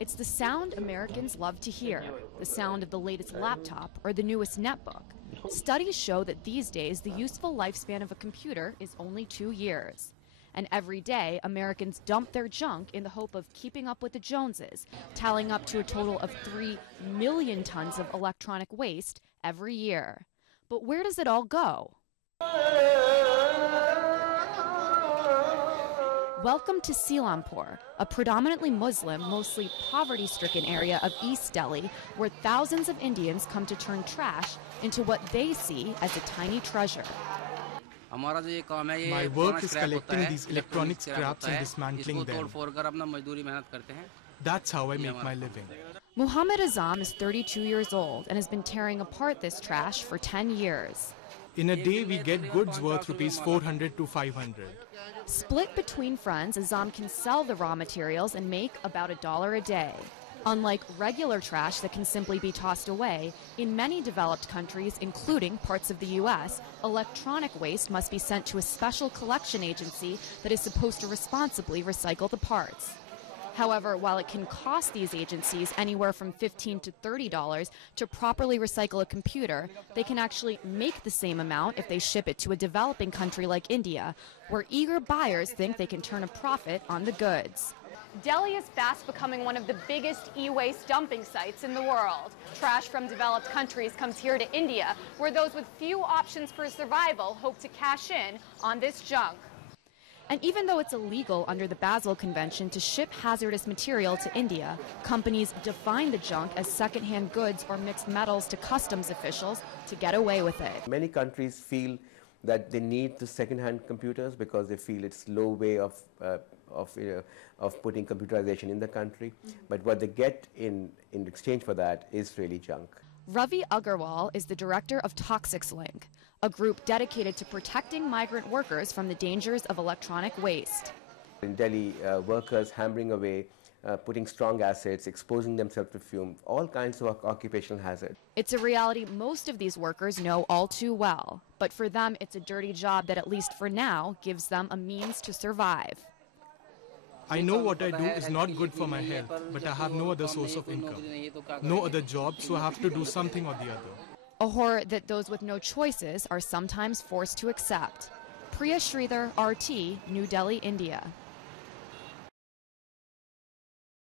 It's the sound Americans love to hear, the sound of the latest laptop or the newest netbook. Studies show that these days the useful lifespan of a computer is only 2 years. And every day, Americans dump their junk in the hope of keeping up with the Joneses, tallying up to a total of 3 million tons of electronic waste every year. But where does it all go? Welcome to Seelampur, a predominantly Muslim, mostly poverty-stricken area of East Delhi, where thousands of Indians come to turn trash into what they see as a tiny treasure. My work is collecting these electronic scraps and dismantling them. That's how I make my living. Muhammad Azam is 32 years old and has been tearing apart this trash for 10 years. In a day, we get goods worth rupees 400 to 500. Split between friends, Azam can sell the raw materials and make about $1 a day. Unlike regular trash that can simply be tossed away, in many developed countries, including parts of the U.S., electronic waste must be sent to a special collection agency that is supposed to responsibly recycle the parts. However, while it can cost these agencies anywhere from $15 to $30 to properly recycle a computer, they can actually make the same amount if they ship it to a developing country like India, where eager buyers think they can turn a profit on the goods. Delhi is fast becoming one of the biggest e-waste dumping sites in the world. Trash from developed countries comes here to India, where those with few options for survival hope to cash in on this junk. And even though it's illegal under the Basel Convention to ship hazardous material to India, companies define the junk as second-hand goods or mixed metals to customs officials to get away with it. Many countries feel that they need the second-hand computers because they feel it's a low way of putting computerization in the country. But what they get in exchange for that is really junk. Ravi Agarwal is the director of Toxics Link, a group dedicated to protecting migrant workers from the dangers of electronic waste. In Delhi, workers hammering away, putting strong acids, exposing themselves to fume, all kinds of occupational hazard. It's a reality most of these workers know all too well. But for them, it's a dirty job that, at least for now, gives them a means to survive. I know what I do is not good for my health, but I have no other source of income. No other job, so I have to do something or the other. A horror that those with no choices are sometimes forced to accept. Priya Sridhar, RT, New Delhi, India.